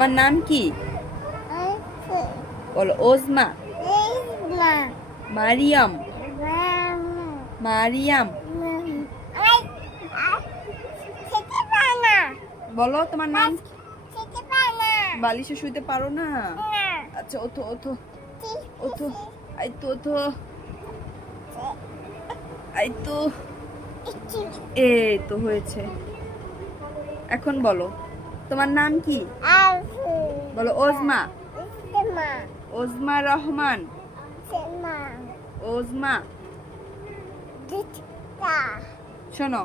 তোমার নাম কি? বলো। ওজমা, মারিয়াম, মারিয়াম। বলো তোমার নাম কি? বালিশে শুইতে পারো না? আচ্ছা, ওঠো ওঠো ওঠো। এই তো ওঠো। এই তো, এই তো হয়েছে। এখন বলো তোমার নাম কি? বলো। ওজমা, ওজমা রহমান, ওজমা। শোনো,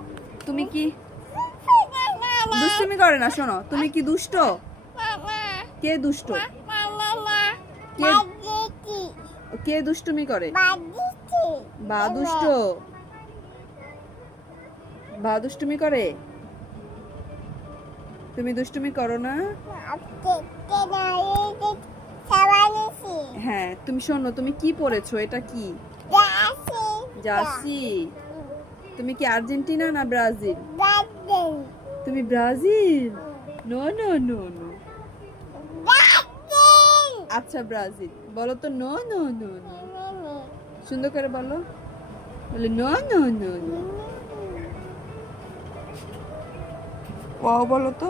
তুমি কি দুষ্টুমি করে না? শোনো, তুমি কি দুষ্ট? কে দুষ্ট? কে কে দুষ্টুমি করে? বা দুষ্ট, বা দুষ্টুমি করে? তুমি দুষ্টুমি করো না? হ্যাঁ, তুমি শোনো, তুমি কি পরেছো? এটা কি? জার্সি। তুমি কি আর্জেন্টিনা না ব্রাজিল? তুমি Brazil? No no no no. আচ্ছা, ব্রাজিল। বলো তো নো নো নো নো। সুন্দর করে বলো। বলে নো নো নো নো। ও বলো তো।